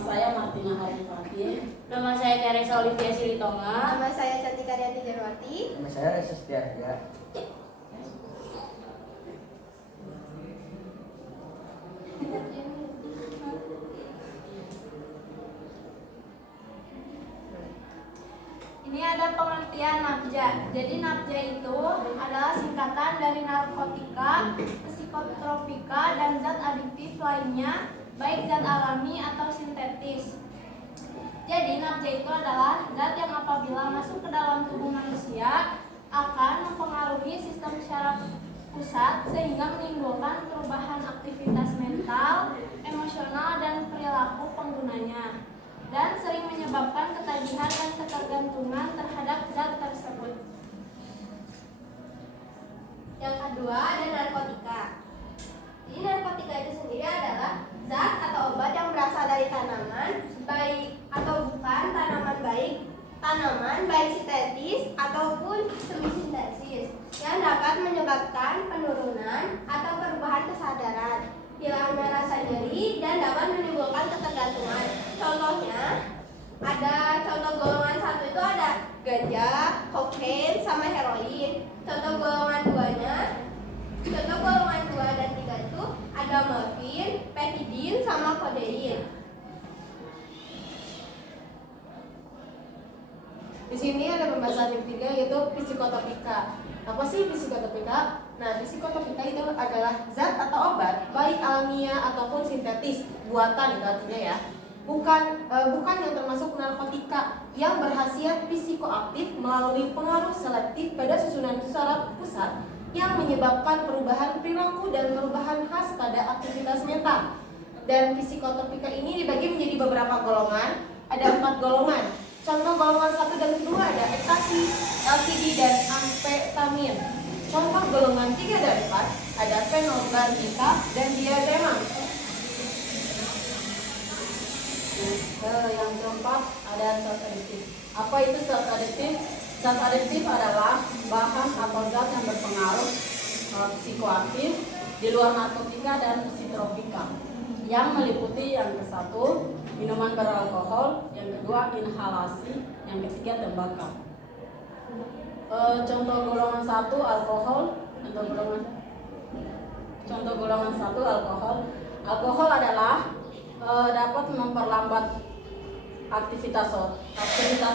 saya Martina Harifati. Nama saya Teresa Olivia Silitonga. Nama saya Cantika Rianti Jarwati. Nama saya Reza Setiarja. Ini ada pengertian nafza. Jadi nafza itu adalah singkatan dari narkotika, psikotropika, dan zat adiktif lainnya, baik zat alami atau sintetis. Jadi nafza itu adalah zat yang apabila masuk ke dalam tubuh manusia akan mempengaruhi sistem syaraf pusat sehingga menimbulkan perubahan aktivitas mental, emosional, dan perilaku penggunanya, dan sering menyebabkan ketagihan dan ketergantungan terhadap zat tersebut. Yang kedua ada narkotika. Jadi narkotika itu sendiri adalah zat atau obat yang berasal dari tanaman, baik atau bukan tanaman baik sintetis ataupun semi-sintetis, yang dapat menyebabkan penurunan atau perubahan kesadaran, hilangnya rasa nyeri, dan dapat menimbulkan ketergantungan. Contohnya, ada contoh golongan 1 itu ada ganja, kokain, sama heroin. Contoh golongan 2 dan 3 itu ada morfin, petidin, sama kodein. Di sini ada pembahasan yang ketiga yaitu psikotropika. Apa sih psikotropika? Nah, psikotropika itu adalah zat atau obat baik alamiah ataupun sintetis buatan itu artinya ya. Bukan yang termasuk narkotika yang berkhasiat psikoaktif melalui pengaruh selektif pada susunan saraf pusat yang menyebabkan perubahan perilaku dan perubahan khas pada aktivitas mental. Dan psikotropika ini dibagi menjadi beberapa golongan. Ada 4 golongan. Contoh golongan 1 dan 2 ada ekstasi, LSD, dan amfetamin. Contoh golongan 3 dan 4 ada fenobarbital dan diazepam. Yang keempat ada zat adiktif. Apa itu zat adiktif? Zat adiktif adalah bahan atau zat yang berpengaruh psikoaktif di luar narkotika dan psikotropika, yang meliputi yang ke-1 minuman beralkohol, yang kedua inhalasi, yang ketiga tembakau. Contoh golongan 1 alkohol. Contoh golongan 1 alkohol. Alkohol adalah dapat memperlambat aktivitas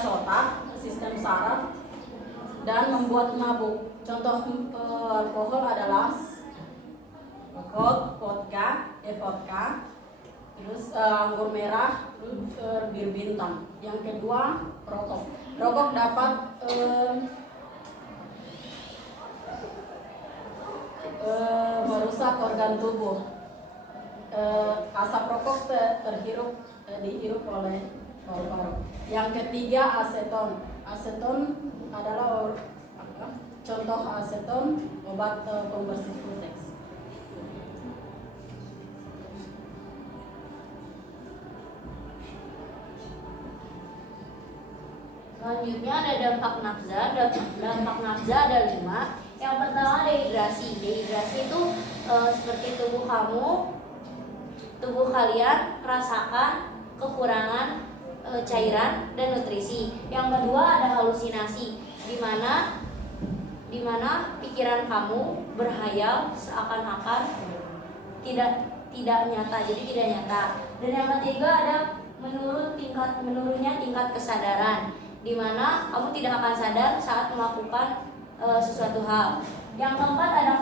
otak, sistem saraf, dan membuat mabuk. Contoh alkohol adalah vodka, terus anggur merah, bir bintang. Yang kedua rokok. Rokok dapat merusak organ tubuh. Asap rokok dihirup oleh paru-paru. Yang ketiga aseton. Aseton adalah contoh aseton obat pembersih kutex. Selanjutnya ada dampak nafza. Dampak nafza ada 5. Yang pertama dehidrasi. Dehidrasi itu seperti tubuh kalian merasakan kekurangan cairan dan nutrisi. Yang kedua ada halusinasi, di mana pikiran kamu berhayal seakan-akan tidak nyata, jadi tidak nyata. Dan yang ketiga ada menurunnya tingkat kesadaran, di mana kamu tidak akan sadar saat melakukan sesuatu hal. Yang keempat ada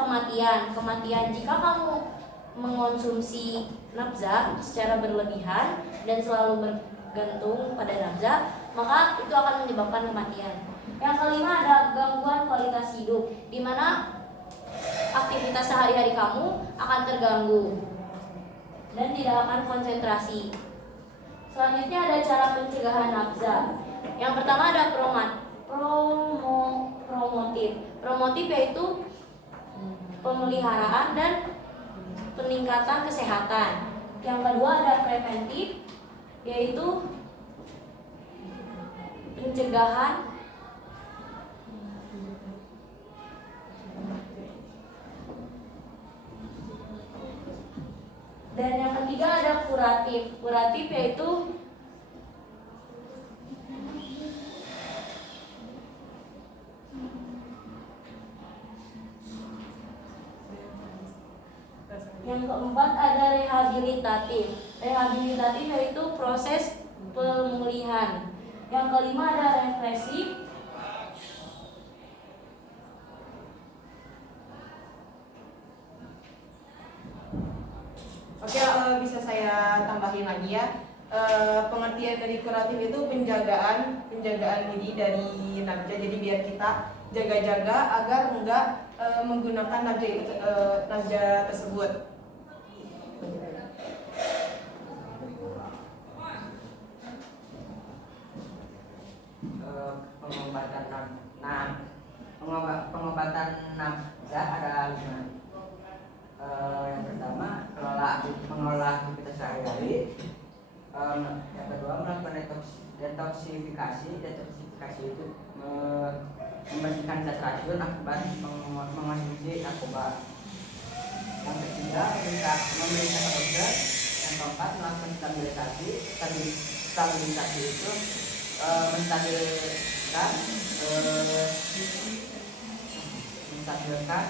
kematian jika kamu mengonsumsi nafza secara berlebihan dan selalu bergantung pada nafza, maka itu akan menyebabkan kematian. Yang kelima ada gangguan kualitas hidup, di mana aktivitas sehari-hari kamu akan terganggu dan tidak akan konsentrasi. Selanjutnya ada cara pencegahan nafza. Yang pertama ada promotif yaitu pemeliharaan dan peningkatan kesehatan. Yang kedua ada preventif yaitu pencegahan. Dan yang ketiga ada kuratif. Kuratif yaitu Yang keempat ada rehabilitatif. Rehabilitatif yaitu proses pemulihan. Yang kelima ada represif. Oke, bisa saya tambahin lagi ya. Pengertian dari kuratif itu penjagaan diri dari nafja. Jadi biar kita jaga-jaga agar enggak menggunakan nafja tersebut. Pengobatan nafza ada 5. Yang pertama mengelola aktivitas sehari-hari. Yang kedua melakukan detoksifikasi. Detoksifikasi itu membersihkan zat racun akibat mengonsumsi narkoba. Yang ketiga memeriksa dokter. Yang keempat melakukan stabilisasi. Stabilisasi itu menstabilkan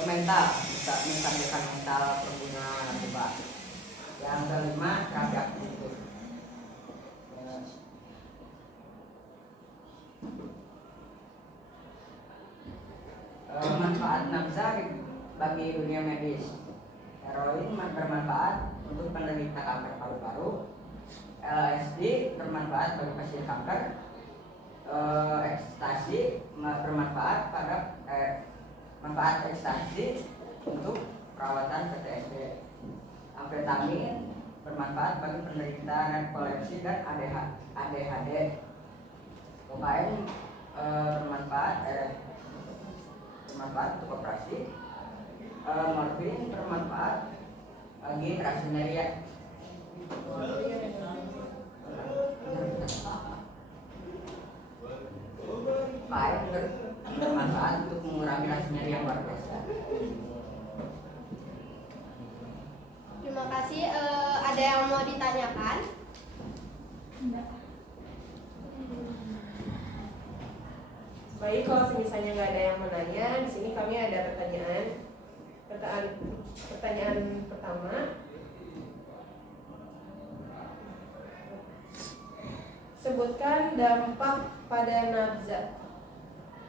mental, menstabilkan mental pengguna narkoba. Yang kelima terapi aktif. Manfaat nafza bagi dunia medis. Heroin bermanfaat untuk penderita kanker paru-paru. LSD bermanfaat bagi pasien kanker. Ekstasi bermanfaat manfaat ekstasi untuk perawatan PTSD. Amfetamin bermanfaat bagi penderita narkolepsi dan ADHD. Kokain bermanfaat untuk operasi. Morfin bermanfaat bagi rasineria. Kokain bermanfaat untuk mengurangi rasa nyeri yang luar biasa. Terima kasih. Ada yang mau ditanyakan? Baik, kalau misalnya nggak ada yang menanya, di sini kami ada pertanyaan pertama. Sebutkan dampak pada nafza.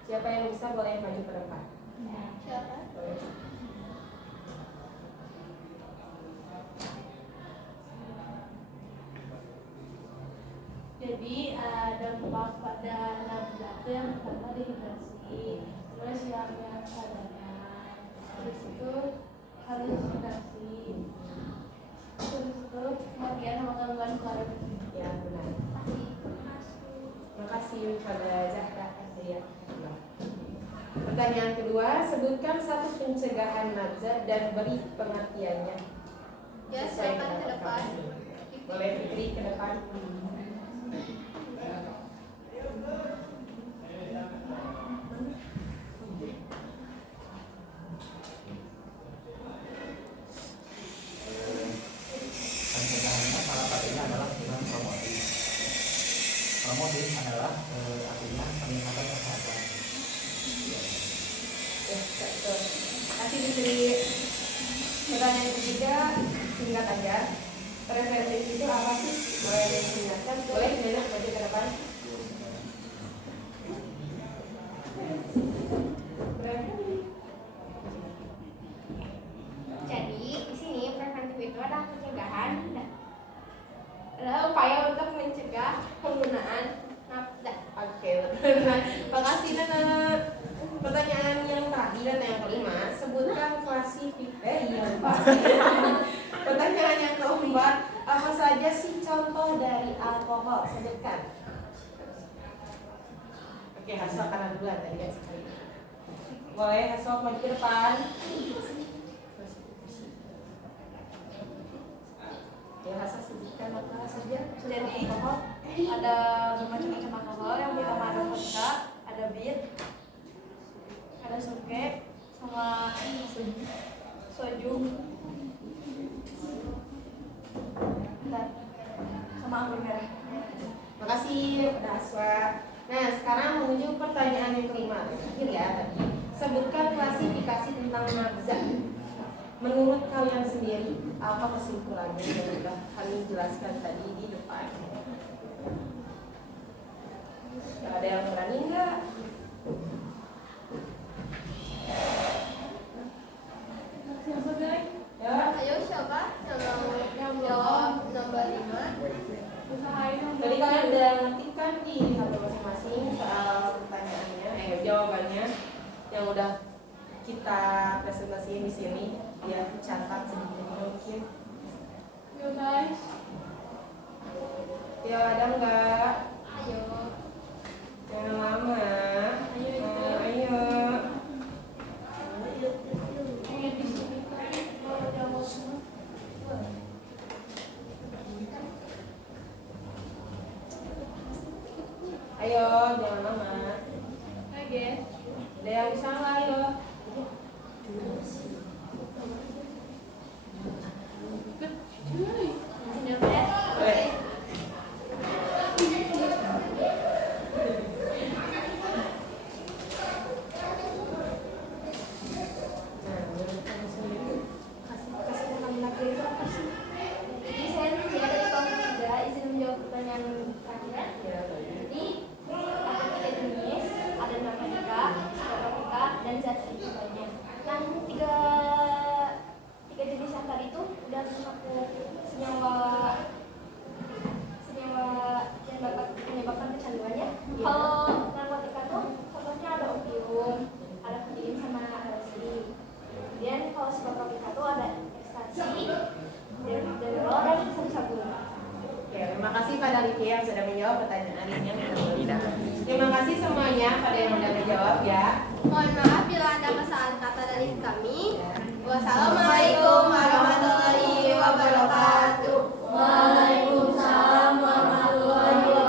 Siapa yang bisa boleh maju ke depan? Siapa? Boleh. Jadi dampak pada nafza itu yang pertama dehidrasi, terus yang keadaan, terus itu halusinasi, terus itu kematian sama gangguan keluarga. Ya, benar. Terima kasih pada Zahra Adria. Pertanyaan kedua, sebutkan satu pencegahan nafza dan beri pengertiannya. Ya, Sesuai silakan ke pendapat depan. kamu. Boleh Fikri ke depan. Pencegahannya salah satunya adalah dengan promotif. Promotif adalah artinya peningkatan kesehatan. Nanti diberi pertanyaan ketiga, singkat aja. Preventif itu apa sih? Boleh diingatkan? Boleh Nenek maju ke depan. Preventif. Jadi di sini preventif itu adalah pencegahan, adalah upaya untuk mencegah penggunaan nafza. Oke, terima kasih Nana. Pertanyaan yang terakhir dan yang kelima, sebutkan Pertanyaan yang keempat, apa saja sih contoh dari alkohol? Sebutkan. Oke, Hasil kanan duluan tadi kan sekali. Boleh Hasil maju ke depan. Ya, Hasil sebutkan apa saja. Jadi ada bermacam-macam alkohol. Yang pertama ada vodka, ada bir, ada sake, sama soju, dan sama anggur merah. Makasih pada Aswa. Nah, sekarang menuju pertanyaan yang kelima terakhir ya tadi. Sebutkan klasifikasi tentang Menurut kalian sendiri, apa kesimpulannya yang sudah kami jelaskan tadi di depan? Ada yang berani nggak? Ya. Ayo siapa yang jawab nomor 5? Jadi kalian udah ngerti kan di HP masing-masing soal pertanyaannya, jawabannya yang udah kita presentasiin di sini, ya catat sedikit mungkin. Yo guys. Ya ada nggak? Ayo. Jangan lama. Ayo. Ayo. Pengen di sini kan mau jawab semua. Ayo, jangan lama. Oke. Ada yang bisa nggak? Ayo. Siap ya? Boleh. Kasih makan lagi itu apa sih? Jadi saya dari kelompok 3 izin menjawab pertanyaan kalian. Ya, Jadi ada 3 jenis, ada narkotika, psikotropika, dan zat lainnya. Nah, tiga jenis yang tadi itu udah aku senyawa yang dapat menyebabkan kecanduan ya. Kalau narkotika tuh contohnya ada opium, ada kodein sama LSD. Kemudian kalau psikotropika tuh ada ekstasi, Demerol, dan sabu-sabu. Ya, terima kasih pada Riki yang sudah menjawab pertanyaan yang tidak. Terima kasih semuanya pada yang sudah menjawab ya. Mohon maaf bila ada kesalahan kata dari kami. Wassalamualaikum warahmatullahi